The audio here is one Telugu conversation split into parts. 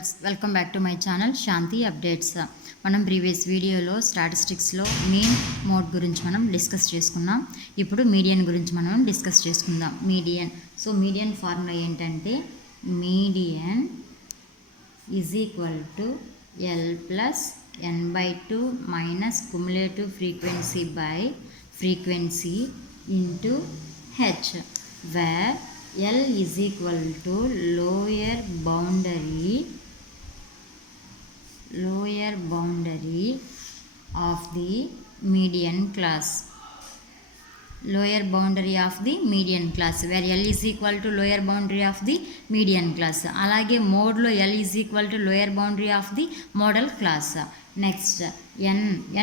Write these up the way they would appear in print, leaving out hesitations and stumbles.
Viewers, welcome back to my channel Shanti updates. మనం ప్రీవియస్ వీడియోలో స్టాటిస్టిక్స్లో మీన్ మోడ్ గురించి మనం డిస్కస్ చేసుకున్నాం. ఇప్పుడు మీడియన్ గురించి మనం డిస్కస్ చేసుకుందాం. మీడియన్. సో మీడియన్ ఫార్ములా ఏంటంటే median is equal to L plus N by 2 minus cumulative frequency by frequency into H, where L is equal to lower boundary of the median class. Lower boundary of the median class, where L is equal to lower boundary of the median class. అలాగే మోడ్లో L is equal to lower boundary of the model class. Next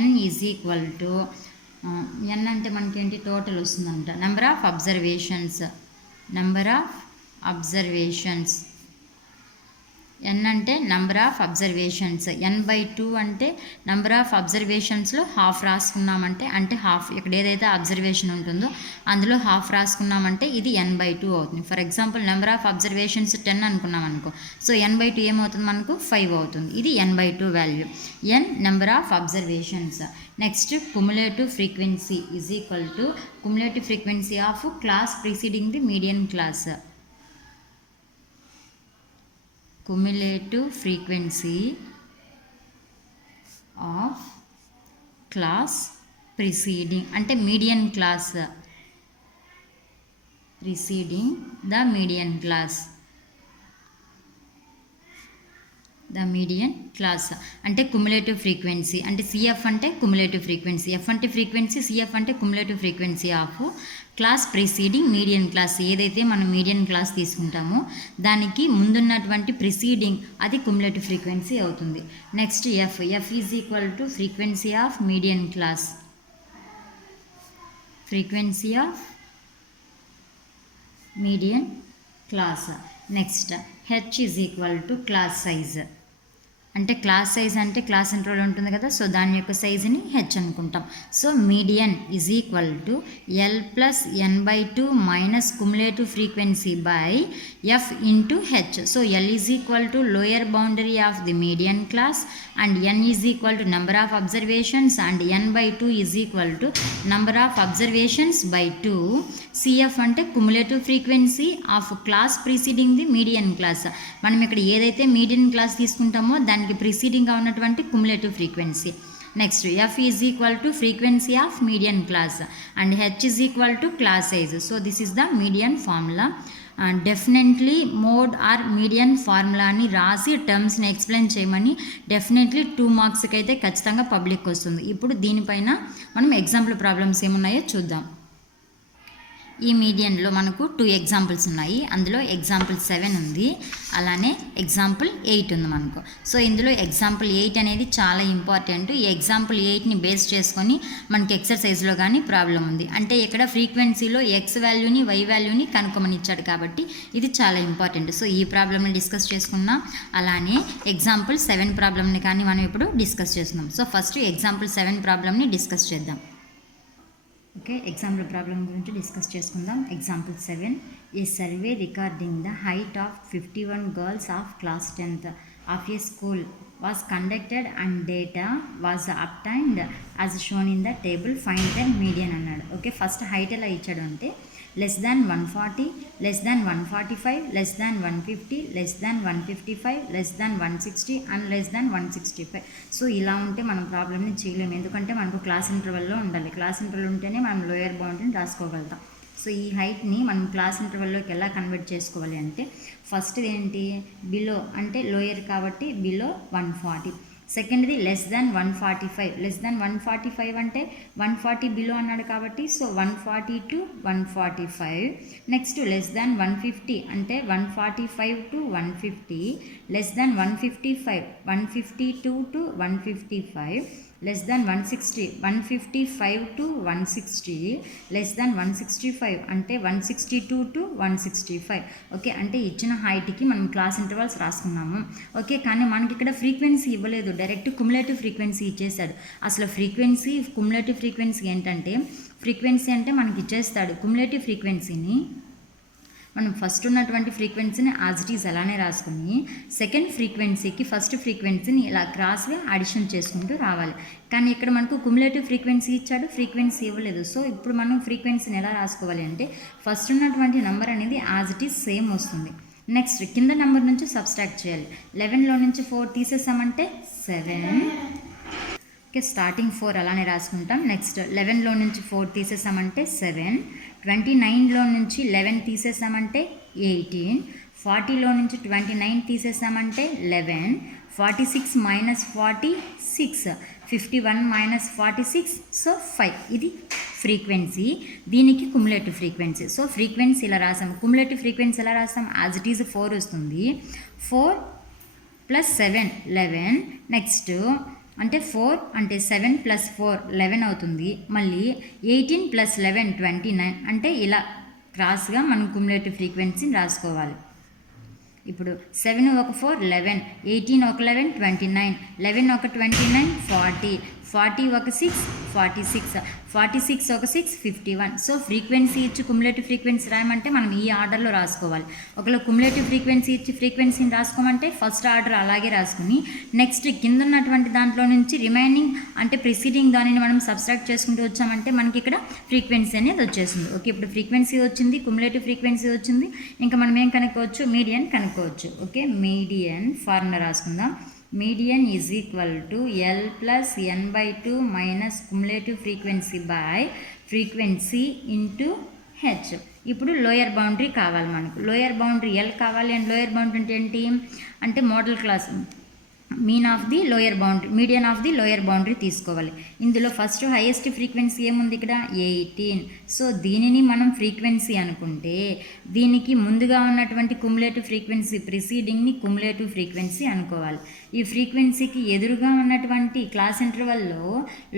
n is equal to n అంటే మనకేంటి టోటల్ వస్తుందంట, నెంబర్ ఆఫ్ అబ్జర్వేషన్స్. n అంటే నెంబర్ ఆఫ్ అబ్జర్వేషన్స్. n/2 అంటే నెంబర్ ఆఫ్ అబ్జర్వేషన్స్లో హాఫ్ రాసుకున్నామంటే, అంటే హాఫ్ ఇక్కడ ఏదైతే అబ్జర్వేషన్ ఉంటుందో అందులో హాఫ్ రాసుకున్నామంటే ఇది n/2 అవుతుంది. For example number of observations 10 అనుకున్నాం అనుకో, సో n/2 ఏమవుతుంది మనకు 5 అవుతుంది. ఇది n/2 value. n number of observations. Next cumulative frequency is equal to cumulative frequency of class preceding the median class. Cumulative frequency of class preceding అంటే median class, preceding the median class. అంటే కుములేటివ్ ఫ్రీక్వెన్సీ అంటే CF అంటే కుములేటివ్ ఫ్రీక్వెన్సీ, F అంటే ఫ్రీక్వెన్సీ, CF అంటే cumulative frequency of class preceding median class. ఏదైతే మనం మీడియన్ క్లాస్ తీసుకుంటామో దానికి ముందున్నటువంటి ప్రిసీడింగ్ అది కుములేటివ్ ఫ్రీక్వెన్సీ అవుతుంది. Next F is equal to frequency of median class, frequency of median class. Next H is equal to class size. అంటే క్లాస్ సైజ్ అంటే క్లాస్ ఇంటర్వల్ ఉంటుంది కదా, సో దాని యొక్క సైజుని హెచ్ అనుకుంటాం. So median is equal to L plus n/2 minus cumulative frequency by F into H. So L is equal to lower boundary of the median class and n is equal to number of observations and n/2 is equal to number of observations by 2. CF అంటే cumulative frequency of class preceding the median class. మనం ఇక్కడ ఏదైతే మీడియన్ క్లాస్ తీసుకుంటామో దానికి ప్రిసీడింగ్గా ఉన్నటువంటి cumulative frequency. Next F is equal to frequency of median class and H is equal to class size. So this is the median formula. Definitely mode or median ఫార్ములాని రాసి టర్మ్స్ని ఎక్స్ప్లెయిన్ చేయమని డెఫినెట్లీ 2 మార్క్స్కి అయితే ఖచ్చితంగా పబ్లిక్ వస్తుంది. ఇప్పుడు దీనిపైన మనం ఎగ్జాంపుల్ ప్రాబ్లమ్స్ ఏమున్నాయో చూద్దాం. ఈ మీడియన్లో మనకు 2 ఎగ్జాంపుల్స్ ఉన్నాయి. అందులో ఎగ్జాంపుల్ 7 ఉంది, అలానే ఎగ్జాంపుల్ 8 ఉంది మనకు. సో ఇందులో ఎగ్జాంపుల్ 8 అనేది చాలా ఇంపార్టెంట్. ఈ ఎగ్జాంపుల్ 8ని బేస్ చేసుకొని మనకి ఎక్సర్సైజ్లో కానీ ప్రాబ్లం ఉంది. అంటే ఇక్కడ ఫ్రీక్వెన్సీలో ఎక్స్ వాల్యూని వై వాల్యూని కనుక్కోమని ఇచ్చాడు కాబట్టి ఇది చాలా ఇంపార్టెంట్. సో ఈ ప్రాబ్లమ్ని డిస్కస్ చేసుకున్నాం. అలానే ఎగ్జాంపుల్ 7 ప్రాబ్లమ్ని కానీ మనం ఇప్పుడు డిస్కస్ చేస్తున్నాం. సో ఫస్ట్ ఎగ్జాంపుల్ 7 ప్రాబ్లమ్ని డిస్కస్ చేద్దాం. ఓకే, ఎగ్జాంపుల్ ప్రాబ్లం గురించి డిస్కస్ చేసుకుందాం. Example 7, A survey recording the height of 51 girls of class 10th of A school was conducted and data was obtained as shown in the table. Find the median అన్నాడు. ఓకే, ఫస్ట్ హైట్ ఎలా ఇచ్చాడు అంటే less than 140, less than 145, less than 150, less than 155, less than 160 and less than 165. So ఇలా ఉంటే మనం ప్రాబ్లమ్ని చేయలేము, ఎందుకంటే మనకు క్లాస్ ఇంటర్వెల్లో ఉండాలి. క్లాస్ ఇంటర్వెల్ ఉంటేనే మనం లోయర్ బౌండరీని రాసుకోగలుగుతాం. సో ఈ హైట్ని మనం క్లాస్ ఇంటర్వెల్లోకి ఎలా కన్వర్ట్ చేసుకోవాలి అంటే ఫస్ట్ ఏంటి, బిలో అంటే లోయర్ కాబట్టి బిలో 140. సెకండ్ది లెస్ దాన్ 145, లెస్ దాన్ 145 అంటే 140 బిలో అన్నాడు కాబట్టి so 140 to 145. Next less than 150 అంటే 145 to 150, less than 155, 152 to 155, less than 160, 155 to 160, less than 165 అంటే 162 to 165. ఓకే, అంటే ఇచ్చిన హైట్కి మనం క్లాస్ ఇంటర్వల్స్ రాసుకున్నాము. ఓకే, కానీ మనకి ఇక్కడ ఫ్రీక్వెన్సీ ఇవ్వలేదు, డైరెక్ట్ కుములేటివ్ ఫ్రీక్వెన్సీ ఇచ్చేసాడు. అసలు ఫ్రీక్వెన్సీ కుములేటివ్ ఫ్రీక్వెన్సీ ఏంటంటే, ఫ్రీక్వెన్సీ అంటే మనకి ఇచ్చేస్తాడు కుములేటివ్ ఫ్రీక్వెన్సీని మనం ఫస్ట్ ఉన్నటువంటి ఫ్రీక్వెన్సీని యాజ్ ఇట్ ఈజ్ అలానే రాసుకుని సెకండ్ ఫ్రీక్వెన్సీకి ఫస్ట్ ఫ్రీక్వెన్సీని ఇలా క్రాస్గా అడిషన్ చేసుకుంటూ రావాలి. కానీ ఇక్కడ మనకు కుములేటివ్ ఫ్రీక్వెన్సీ ఇచ్చాడు, ఫ్రీక్వెన్సీ ఇవ్వలేదు. సో ఇప్పుడు మనం ఫ్రీక్వెన్సీని ఎలా రాసుకోవాలి అంటే ఫస్ట్ ఉన్నటువంటి నెంబర్ అనేది యాజ్ ఇట్ ఈజ్ సేమ్ వస్తుంది. నెక్స్ట్ కింద నెంబర్ నుంచి సబ్స్ట్రాక్ట్ చేయాలి. 11లో నుంచి 4 తీసేసామంటే 7. ఓకే, స్టార్టింగ్ 4 అలానే రాసుకుంటాం. నెక్స్ట్ 11లో నుంచి 4 తీసేసామంటే 7. 29లో నుంచి 11 తీసేసామంటే 18. 40లో నుంచి 29 తీసేసామంటే 11. 46 మైనస్ 46, 51 మైనస్ 46, సో 5. ఇది ఫ్రీక్వెన్సీ, దీనికి కుములేటివ్ ఫ్రీక్వెన్సీ. సో ఫ్రీక్వెన్సీ ఇలా రాసాం. కుములేటివ్ ఫ్రీక్వెన్సీ ఎలా రాసాం? యాజ్ ఇట్ ఈజ్ 4 వస్తుంది. 4 + 7 11. నెక్స్ట్ అంటే 4 అంటే 7 + 4 11 అవుతుంది. మళ్ళీ 18 + 11 29. అంటే ఇలా క్రాస్గా మనం కుములేటివ్ ఫ్రీక్వెన్సీని రాసుకోవాలి. ఇప్పుడు 7 ఒక 4 11, 18 ఒక 11 29, 11 ఒక 29 40, 40 ఒక 6 46, 46 ఒక 6 51. సో ఫ్రీక్వెన్సీ ఇచ్చి కుములేటివ్ ఫ్రీక్వెన్సీ రాయమంటే మనం ఈ ఆర్డర్లో రాసుకోవాలి. ఒకవేళ కుములేటివ్ ఫ్రీక్వెన్సీ ఇచ్చి ఫ్రీక్వెన్సీని రాసుకోమంటే ఫస్ట్ ఆర్డర్ అలాగే రాసుకుని నెక్స్ట్ కింద ఉన్నటువంటి దాంట్లో నుంచి రిమైనింగ్ అంటే ప్రిసీడింగ్ దానిని మనం సబ్స్ట్రాక్ట్ చేసుకుంటూ వచ్చామంటే మనకి ఇక్కడ ఫ్రీక్వెన్సీ అనేది వచ్చేసింది. ఓకే, ఇప్పుడు ఫ్రీక్వెన్సీ వచ్చింది, కుములేటివ్ ఫ్రీక్వెన్సీ వచ్చింది. ఇంకా మనం ఏం కనుక్కోవచ్చు? మీడియన్ కనుక్కోవచ్చు. ఓకే, మీడియన్ ఫార్ములా రాసుకుందాం. Median is equal to L + n/2 minus cumulative frequency by frequency into H. ఇప్పుడు లోయర్ బౌండరీ కావాలి మనకు. లోయర్ బౌండరీ L కావాలి. అండ్ లోయర్ బౌండరీ అంటే ఏంటి అంటే modal class mean of the lower boundary, median of the lower boundary తీసుకోవాలి. ఇందులో ఫస్ట్ హైయెస్ట్ ఫ్రీక్వెన్సీ ఏముంది ఇక్కడ? 18. సో దీనిని మనం ఫ్రీక్వెన్సీ అనుకుంటే దీనికి ముందుగా ఉన్నటువంటి కుములేటివ్ ఫ్రీక్వెన్సీ ప్రిసీడింగ్ని కుములేటివ్ ఫ్రీక్వెన్సీ అనుకోవాలి. ఈ ఫ్రీక్వెన్సీకి ఎదురుగా ఉన్నటువంటి క్లాస్ ఇంటర్వల్లో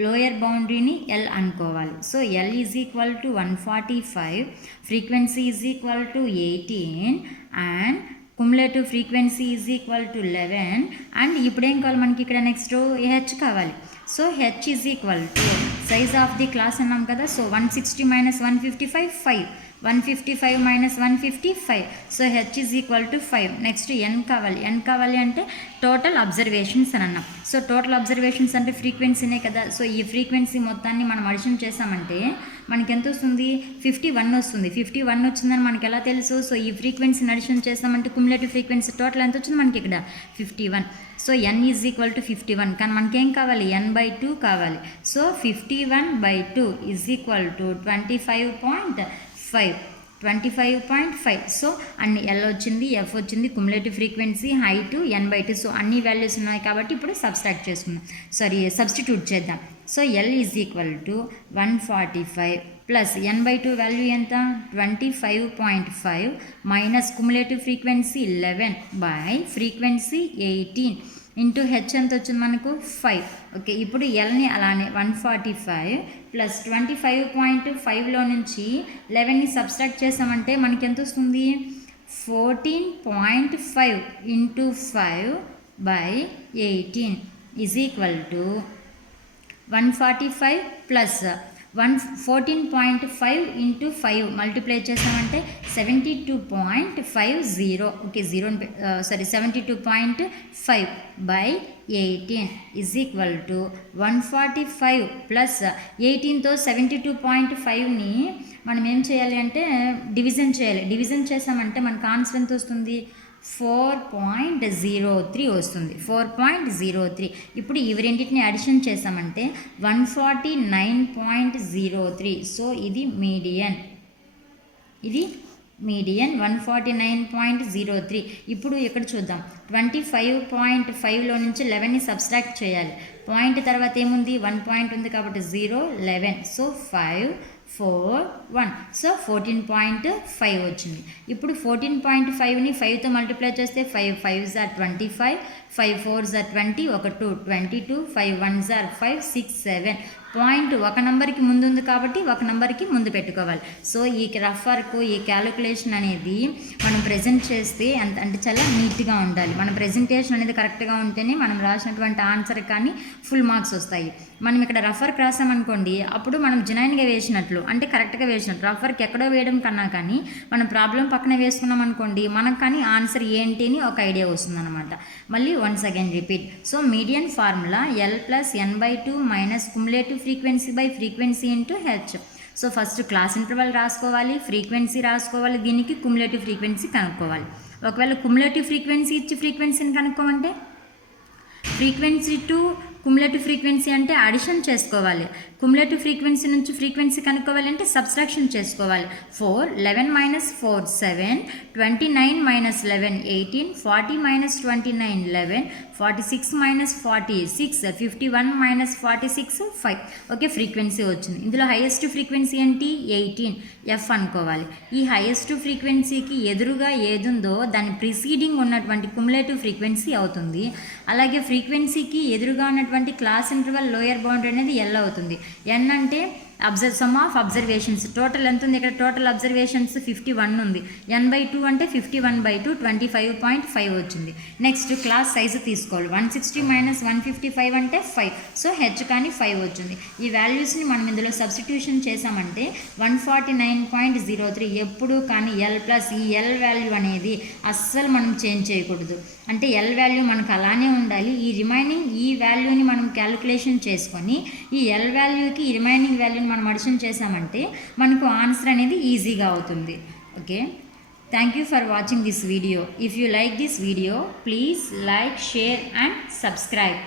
లోయర్ బౌండరీని L అనుకోవాలి. So L is equal to 145, frequency is equal to 18 and cumulative frequency is equal to 11. And ఇప్పుడేం కావాలి మనకి ఇక్కడ? నెక్స్ట్ హెచ్ కావాలి. So H is equal to size of the class అన్నాం కదా. So 160 minus 155 5, 155 minus 155. So H is equal to 5. Next ఎన్ కావాలి. ఎన్ కావాలి అంటే టోటల్ అబ్జర్వేషన్స్ అని అన్నాం. సో టోటల్ అబ్జర్వేషన్స్ అంటే ఫ్రీక్వెన్సీనే కదా. సో ఈ ఫ్రీక్వెన్సీ మొత్తాన్ని మనం అడిషన్ చేసామంటే మనకి ఎంత వస్తుంది? 51 వస్తుంది. 51 వచ్చిందని మనకి ఎలా తెలుసు? సో ఈ ఫ్రీక్వెన్సీని అడిషన్ చేస్తామంటే కుములేటివ్ ఫ్రీక్వెన్సీ టోటల్ ఎంత వచ్చింది మనకి ఇక్కడ? 51. So n is equal to 51. కానీ మనకేం కావాలి? n/2 కావాలి. So 51/2 is equal to 25.5. 25.5. So అన్ని L వచ్చింది, F వచ్చింది, cumulative frequency, height, n/2. So అన్ని వాల్యూస్ ఉన్నాయి కాబట్టి ఇప్పుడు సబ్స్ట్రాక్ట్ చేసుకుందాం, సబ్స్టిట్యూట్ చేద్దాం. So L is equal to 145 plus n/2 value ఎంత? 25.5 minus cumulative frequency 11 by frequency 18 into H ఎంత వచ్చింది మనకు? 5. ఓకే, ఇప్పుడు ఎల్ని అలానే 145 ప్లస్ 25.5లో నుంచి 11ని సబ్స్ట్రాక్ట్ చేసామంటే మనకి ఎంత వస్తుంది? 14.5 into 5 by 18 is equal to 145 plus 14.5 into 5 multiply చేసామంటే 72.50. Okay, 72.5 by 18 is equal to 145 plus 18తో 72.5ని మనం ఏం చేయాలి అంటే డివిజన్ చేయాలి. డివిజన్ చేసామంటే మనకు ఆన్సర్ ఎంత వస్తుంది? 4.03 వస్తుంది. 4.03. ఇప్పుడు ఇవి రెండింటిని అడిషన్ చేసామంటే 149.03. సో ఇది మీడియన్. ఇది మీడియన్ 149.03. ఇప్పుడు ఇక్కడ చూద్దాం. 25.5లో నుంచి 11ని సబ్స్ట్రాక్ట్ చేయాలి. పాయింట్ తర్వాత ఏముంది? 1 పాయింట్ ఉంది కాబట్టి 0 11. సో 5 4 1. సో 14.5 వచ్చింది. ఇప్పుడు 14.5ని 5తో మల్టిప్లై చేస్తే 5 5s are 25, 5 4s are 20, 1 2 22, 5 1s are 5 6 7 point ఒక నెంబర్కి ముందు ఉంది కాబట్టి ఒక నెంబర్కి ముందు పెట్టుకోవాలి. సో ఈ రఫ్ వర్క్, ఈ క్యాలిక్యులేషన్ అనేది మనం ప్రజెంట్ చేస్తే అంటే చాలా నీట్గా ఉండాలి. మన ప్రజెంటేషన్ అనేది కరెక్ట్గా ఉంటేనే మనం రాసినటువంటి ఆన్సర్ కానీ ఫుల్ మార్క్స్ వస్తాయి. మనం ఇక్కడ రఫ్ వర్క్ రాసామనుకోండి, అప్పుడు మనం జెన్యూన్గా వేసినట్లు, అంటే కరెక్ట్గా వేసినట్లు. రఫ్ వర్క్ ఎక్కడో వేయడం కన్నా కానీ మనం ప్రాబ్లం పక్కన వేసుకున్నాం అనుకోండి, మనకు కానీ ఆన్సర్ ఏంటి అని ఒక ఐడియా వస్తుంది అనమాట. మళ్ళీ once again repeat. So median formula L+n/2 minus cumulative frequency by frequency into H. So first class interval రాసుకోవాలి, ఫ్రీక్వెన్సీ రాసుకోవాలి, దీనికి కుములేటివ్ ఫ్రీక్వెన్సీ కనుక్కోవాలి. ఒకవేళ కుములేటివ్ ఫ్రీక్వెన్సీ ఇచ్చి ఫ్రీక్వెన్సీని కనుక్కోమంటే ఫ్రీక్వెన్సీ టు కుములేటివ్ ఫ్రీక్వెన్సీ అంటే అడిషన్ చేసుకోవాలి. కుములేటివ్ ఫ్రీక్వెన్సీ నుంచి ఫ్రీక్వెన్సీ కనుక్కోవాలి అంటే సబ్స్ట్రాక్షన్ చేసుకోవాలి. 4 11 minus 4 7 29 minus 11 18 40 minus 29 11 46 minus 40 6 51 minus 46 5. Okay, frequency వచ్చింది. ఇందులో హైయెస్ట్ ఫ్రీక్వెన్సీ ఏంటి 18 ఎఫ్ అనుకోవాలి. ఈ హైయెస్ట్ ఫ్రీక్వెన్సీకి ఎదురుగా ఏదుందో దాని ప్రిసీడింగ్ ఉన్నటువంటి కుములేటివ్ ఫ్రీక్వెన్సీ అవుతుంది. అలాగే ఫ్రీక్వెన్సీకి ఎదురుగా ఉన్నటువంటి క్లాస్ ఇంటర్వల్ లోయర్ బౌండరీ అనేది ఎల్ అవుతుంది. ఎన్ అంటే సమ్ ఆఫ్ అబ్జర్వేషన్స్. టోటల్ ఎంత ఉంది ఇక్కడ? టోటల్ అబ్జర్వేషన్స్ 51 ఉంది. n/2 అంటే 51/2 25.5 వచ్చింది. నెక్స్ట్ క్లాస్ సైజు తీసుకోవాలి. 160 మైనస్ 155 అంటే 5. సో హెచ్ కానీ 5 వచ్చింది. ఈ వాల్యూస్ని మనం ఇందులో సబ్స్టిట్యూషన్ చేసామంటే 149.03. ఎప్పుడు కానీ ఎల్ ప్లస్ ఈ ఎల్ వాల్యూ అనేది అస్సలు మనం చేంజ్ చేయకూడదు. అంటే ఎల్ వాల్యూ మనకు అలానే ఉండాలి. ఈ రిమైనింగ్ ఈ వాల్యూని మనం క్యాలిక్యులేషన్ చేసుకొని ఈ ఎల్ వాల్యూకి ఈ రిమైనింగ్ వాల్యూని మనం అడిషన్ చేసామంటే మనకు ఆన్సర్ అనేది ఈజీగా అవుతుంది. Okay, thank you for watching this video. If you like this video, please like, share and subscribe.